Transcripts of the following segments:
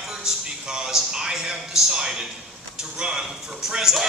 efforts because I have decided to run for president.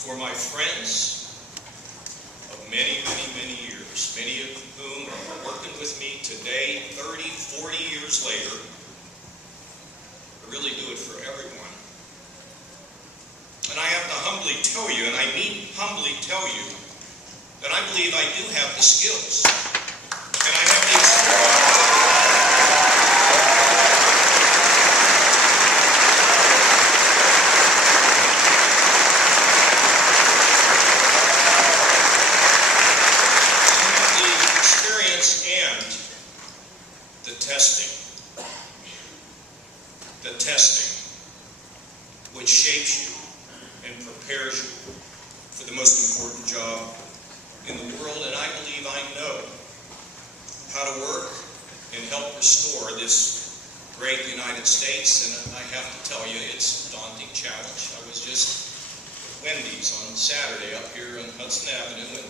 For my friends of many, many, many years, many of whom are working with me today, 30, 40 years later. I really do it for everyone. And I have to humbly tell you, and I mean humbly tell you, that I believe I do have the skills. And I have the experience. The testing, which shapes you and prepares you for the most important job in the world. And I believe I know how to work and help restore this great United States. And I have to tell you, it's a daunting challenge. I was just at Wendy's on Saturday up here on Hudson Avenue, and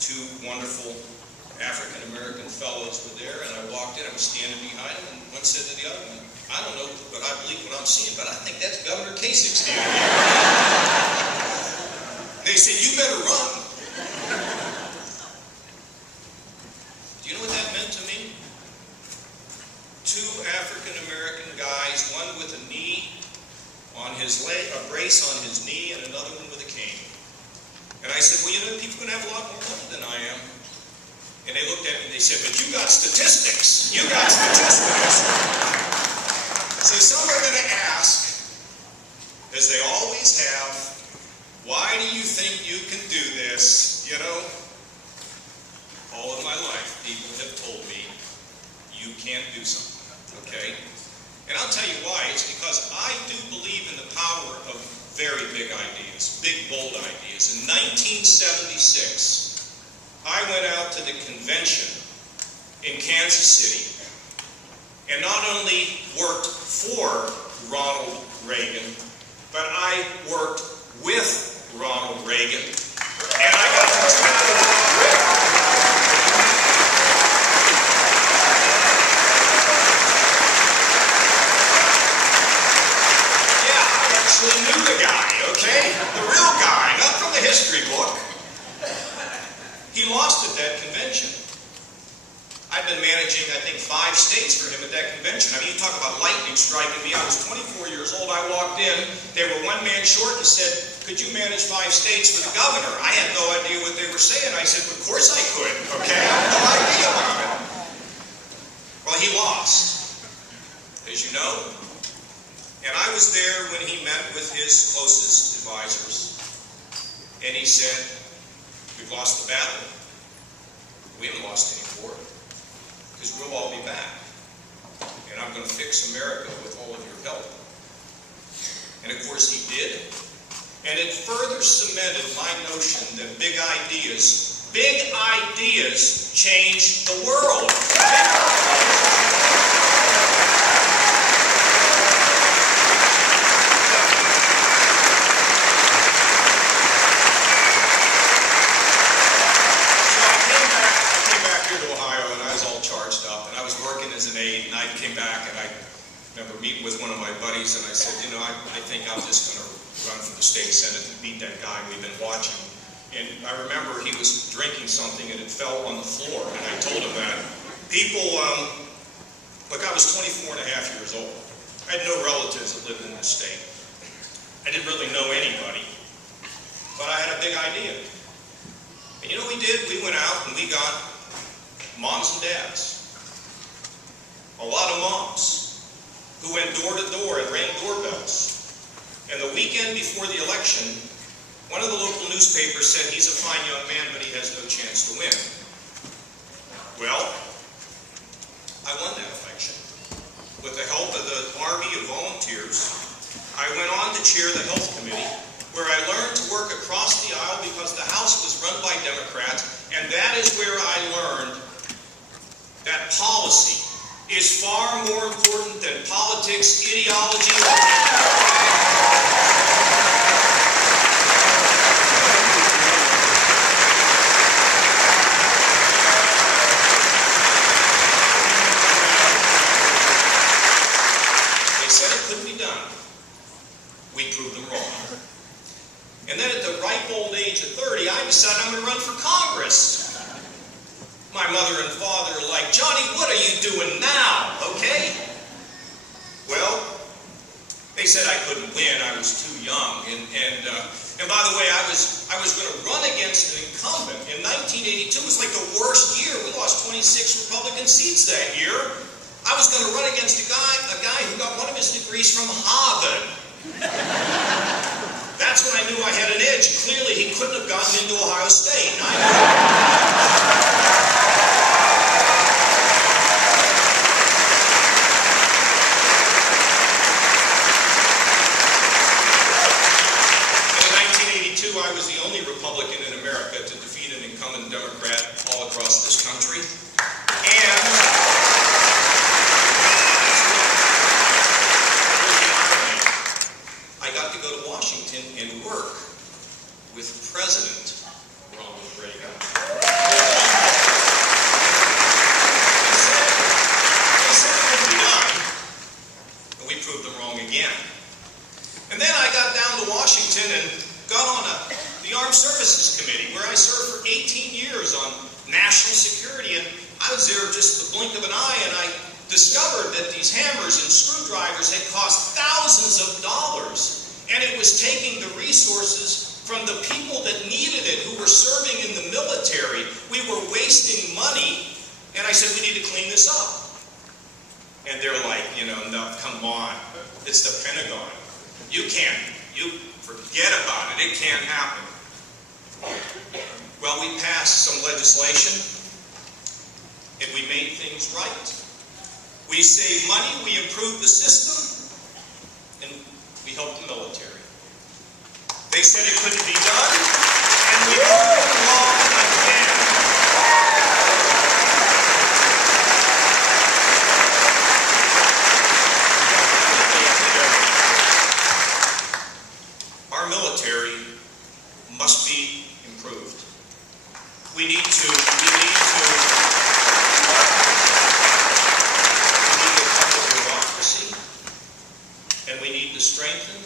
two wonderful African-American fellows were there, and I walked in, I was standing behind them, and one said to the other one, I don't know what I believe what I'm seeing, but I think that's Governor Kasich standing here. They said, you better run. Do you know what that meant to me? Two African-American guys, one with a knee on his leg, a brace on his knee, and another one with a cane. And I said, well, you know, people are going to have a lot more money than I am. And they looked at me and they said, but you got statistics. You got statistics. So some are going to ask, as they always have, why do you think you can do this? You know, all of my life, people have told me, you can't do something, okay? And I'll tell you why. It's because I do believe in the power of very big ideas, big, bold ideas. In 1976, I went out to the convention in Kansas City and not only worked for Ronald Reagan, but I worked with Ronald Reagan. And I got to travel with I actually knew the guy, okay? The real guy, not from the history book. He lost at that convention. I've been managing, I think, 5 states for him at that convention. I mean, you talk about lightning striking me. I was 24 years old. I walked in. They were one man short and said, could you manage 5 states for the governor? I had no idea what they were saying. I said, of course I could, okay? I had no idea about it. Well, he lost, as you know. And I was there when he met with his closest advisors. And he said, we've lost the battle. We haven't lost any war, because we'll all be back. And I'm going to fix America with all of your help. And of course he did. And it further cemented my notion that big ideas change the world. So remember meeting with one of my buddies, and I said, you know, I think I'm just going to run for the state senate and beat that guy we've been watching. And I remember he was drinking something and it fell on the floor, and I told him that. People, look, I was 24 and a half years old. I had no relatives that lived in this state. I didn't really know anybody, but I had a big idea. And you know what we did? We went out and we got moms and dads, a lot of moms, who went door to door and rang doorbells. And the weekend before the election, one of the local newspapers said he's a fine young man, but he has no chance to win. Well, I won that election. With the help of the army of volunteers, I went on to chair the health committee, where I learned to work across the aisle because the House was run by Democrats, and that is where I learned that policy is far more important than politics, ideology, They said it couldn't be done. We proved them wrong. And then at the ripe old age of 30, I decided I'm going to run for Congress. My mother and father are like, Johnny, what are you doing now, okay? Well, they said I couldn't win. I was too young. And by the way, I was going to run against an incumbent. In 1982, it was like the worst year. We lost 26 Republican seats that year. I was going to run against a guy who got one of his degrees from Harvard. That's when I knew I had an edge. Clearly, he couldn't have gotten into Ohio State. I was the only Republican in America to defeat an incumbent Democrat all across this country. And I got to go to Washington and work with President Ronald Reagan. They said it could be done, and we proved them wrong again. And then I got down to Washington and got on the Armed Services Committee, where I served for 18 years on national security, and I was there just the blink of an eye, and I discovered that these hammers and screwdrivers had cost thousands of dollars, and it was taking the resources from the people that needed it, who were serving in the military. We were wasting money, and I said, we need to clean this up. And they're like, you know, no, come on, it's the Pentagon. You forget about it. It can't happen. Well, we passed some legislation, and we made things right. We saved money, we improved the system, and we helped the military. They said it couldn't be done, and we proved it wrong again. Our military must be improved. We need to cut the bureaucracy, and we need to strengthen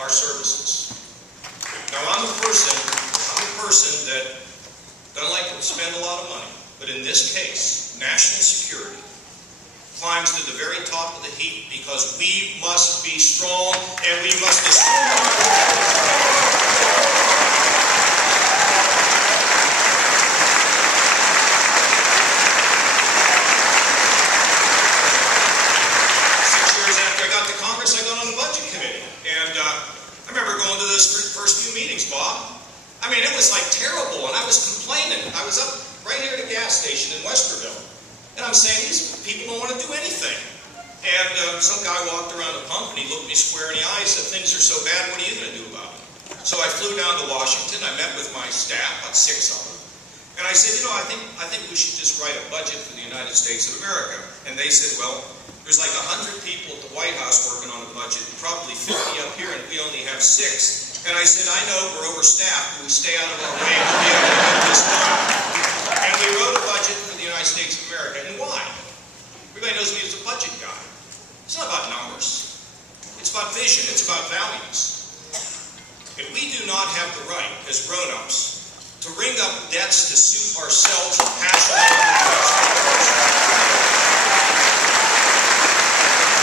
our services. Now, I'm a person that doesn't like to spend a lot of money, but in this case, national security climbs to the very top of the heap because we must be strong and we must assume Bob. I mean, it was like terrible, and I was complaining. I was up right here at a gas station in Westerville, and I'm saying, these people don't want to do anything. And some guy walked around the pump, and he looked me square in the eye and said, things are so bad, what are you going to do about it? So I flew down to Washington. I met with my staff, about 6 of them, and I said, you know, I think we should just write a budget for the United States of America. And they said, well, there's like 100 people at the White House working on a budget, probably 50 up here, and we only have 6. And I said, I know we're overstaffed, but we stay out of our way to be able to get this done. And we wrote a budget for the United States of America. And why? Everybody knows me as a budget guy. It's not about numbers. It's about vision. It's about values. And we do not have the right, as grown-ups, to ring up debts to suit ourselves and passion.